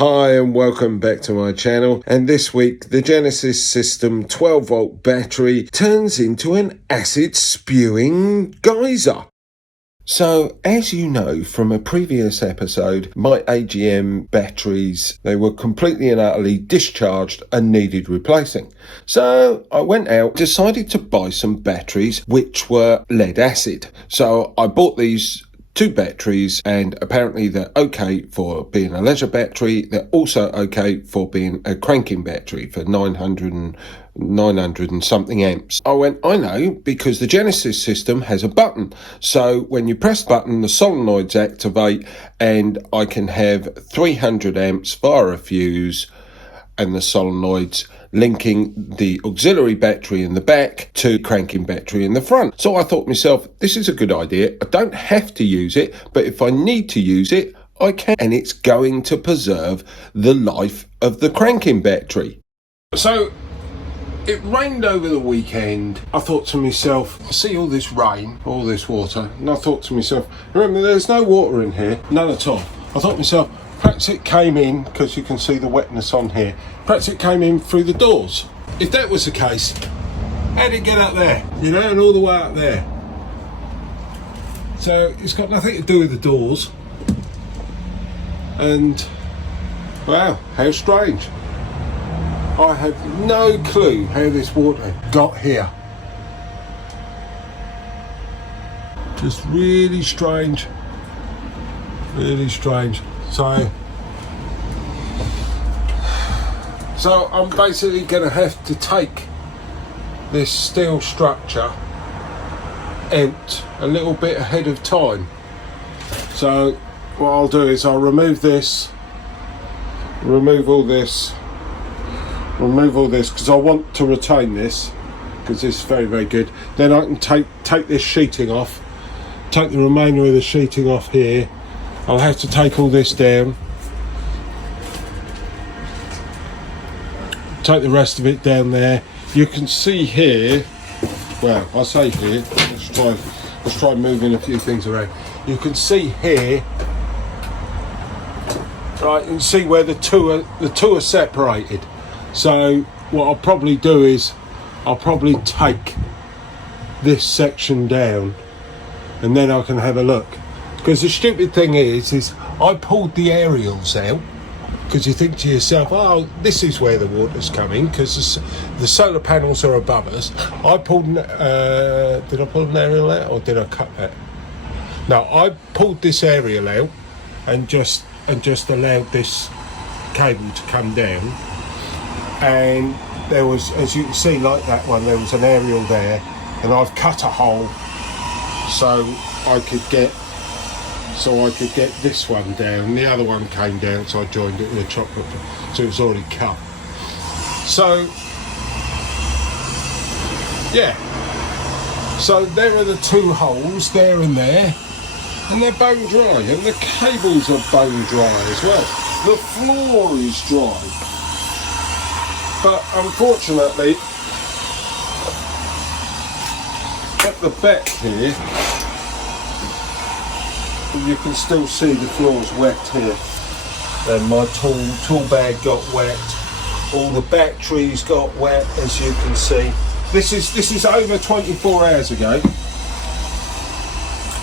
Hi and welcome back to my channel, and this week the Genisys System 12 volt battery turns into an acid spewing geyser. So, as you know from a previous episode, my AGM batteries, they were completely and utterly discharged and needed replacing. So, I went out, decided to buy some batteries which were lead acid. So, I bought these two batteries, and apparently they're okay for being a leisure battery. They're also okay for being a cranking battery for 900 and something amps. I went, I know, because the Genisys system has a button. So when you press the button, the solenoids activate, and I can have 300 amps via a fuse and the solenoids linking the auxiliary battery in the back to cranking battery in the front. So I thought to myself, this is a good idea. I don't have to use it, but if I need to use it, I can. And it's going to preserve the life of the cranking battery. So it rained over the weekend. I thought to myself, I see all this rain, all this water, and I thought to myself, remember there's no water in here, none at all. I thought to myself, perhaps it came in, because you can see the wetness on here, perhaps it came in through the doors. If that was the case, how did it get up there? You know, and all the way up there. So it's got nothing to do with the doors. And, wow, how strange. I have no clue how this water got here. Just really strange. Really strange. So I'm basically going to have to take this steel structure out a little bit ahead of time. So what I'll do is I'll remove this, remove all this, because I want to retain this, because this is very, very good. Then I can take this sheeting off, take the remainder of the sheeting off here. I'll have to take all this down, take the rest of it down there. You can see here, well, I say here, let's try moving a few things around. You can see here, right, you can see where the two are separated. So what I'll probably do is I'll probably take this section down, and then I can have a look. Because the stupid thing is I pulled the aerials out, because you think to yourself, oh, this is where the water's coming, because the solar panels are above us. I pulled, did I pull an aerial out, or did I cut that? No, I pulled this aerial out and just allowed this cable to come down. And there was, as you can see, like that one, there was an aerial there, and I've cut a hole so I could get this one down. The other one came down, so I joined it with a chocolate, so it was already cut. So yeah, so there are the two holes, there and there, and they're bone dry, and the cables are bone dry as well. The floor is dry, but unfortunately at the back here you can still see the floor's wet here, and my tool bag got wet, all the batteries got wet, as you can see. This is over 24 hours ago.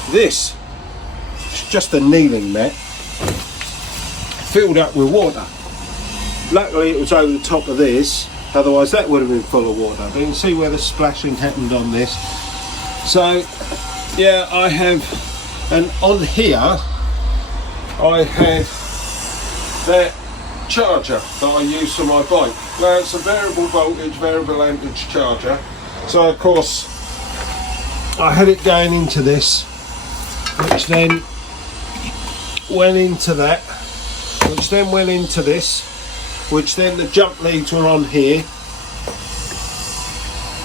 This is just a kneeling mat filled up with water. Luckily it was over the top of this, otherwise that would have been full of water. But you can see where the splashing happened on this. So yeah, I have. And on here, I had that charger that I use for my bike. Now it's a variable voltage, variable amperage charger. So of course, I had it going into this, which then went into that, which then went into this, which then the jump leads were on here.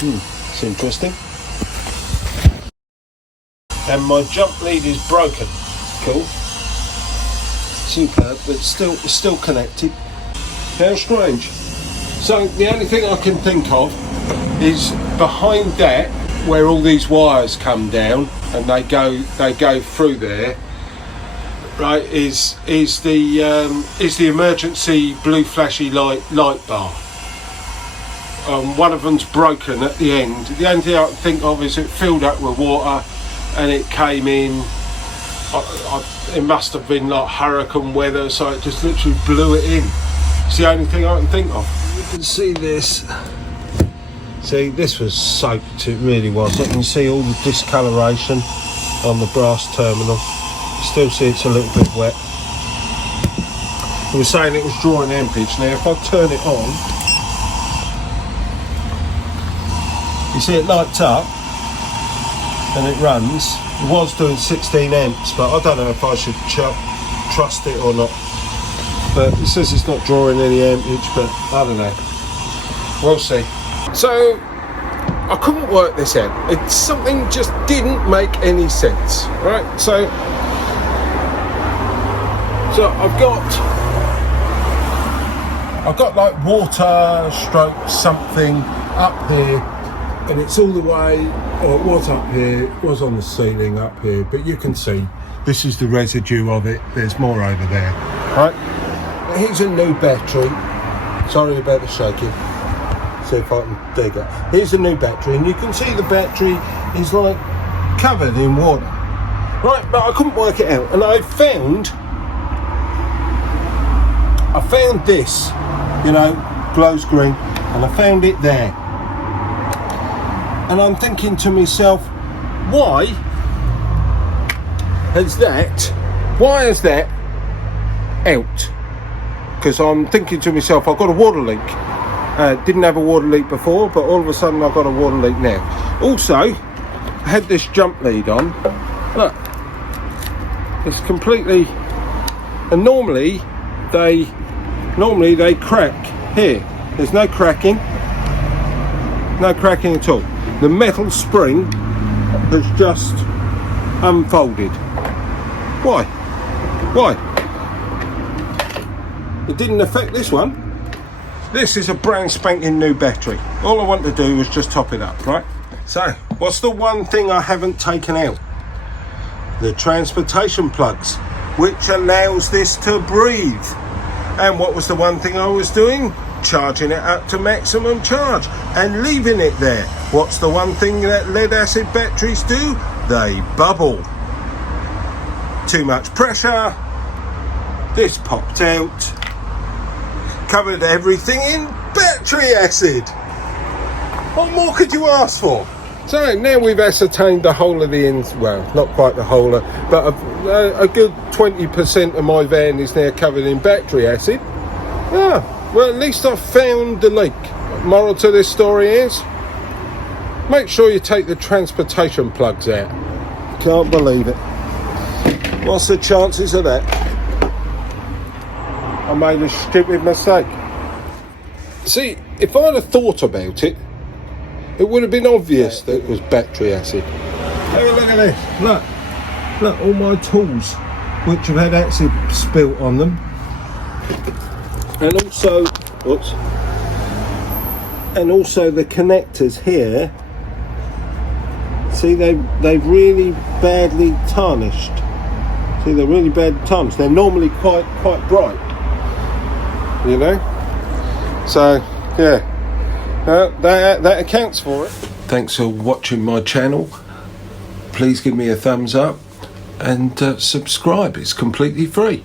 It's interesting. And my jump lead is broken. Cool. Superb, but it's still connected. How strange. So the only thing I can think of is behind that, where all these wires come down and they go through there. right, is the emergency blue flashy light bar. One of them's broken at the end. The only thing I can think of is it filled up with water and it came in. It must have been like hurricane weather, so it just literally blew it in. It's the only thing I can think of. You can see this. See, this was soaked, it really was. You can see all the discoloration on the brass terminal. Still see it's a little bit wet. I was saying it was drawing ampage. Now if I turn it on, you see it lights up and it runs. It was doing 16 amps, but I don't know if I should trust it or not. But it says it's not drawing any ampage, but I don't know. We'll see. So I couldn't work this out. Something just didn't make any sense, right? So I've got like water stroke something up here, and it's all the way, or it was up here, it was on the ceiling up here, but you can see this is the residue of it. There's more over there, right? Here's a new battery. Sorry about the shaking. See if I can dig it. Here's a new battery, and you can see the battery is like covered in water, right? But I couldn't work it out, and I found this, glows green, and I found it there. And I'm thinking to myself, why is that out? Because I'm thinking to myself, I've got a water leak. Didn't have a water leak before, but all of a sudden I've got a water leak now. Also, I had this jump lead on. Look, it's completely, and normally they crack here. There's no cracking at all. The metal spring has just unfolded. Why? It didn't affect this one. This is a brand spanking new battery. All I want to do is just top it up, right? So, what's the one thing I haven't taken out? The transportation plugs, which allows this to breathe. And what was the one thing I was doing? Charging it up to maximum charge and leaving it there. What's the one thing that lead acid batteries do? They bubble. Too much pressure. This popped out. Covered everything in battery acid. What more could you ask for? So now we've ascertained the whole of the well, not quite the whole, but a good 20% of my van is now covered in battery acid. Yeah, well, at least I've found the leak. Moral to this story is, make sure you take the transportation plugs out. Can't believe it. What's the chances of that? I made a stupid mistake. See, if I'd have thought about it, it would have been obvious that it was battery acid. Have a look at this. Look, all my tools which have had acid spilt on them. And also the connectors here. See, they've really badly tarnished. See, they're really bad tarnished. They're normally quite bright, So yeah, that accounts for it. Thanks for watching my channel. Please give me a thumbs up and subscribe. It's completely free.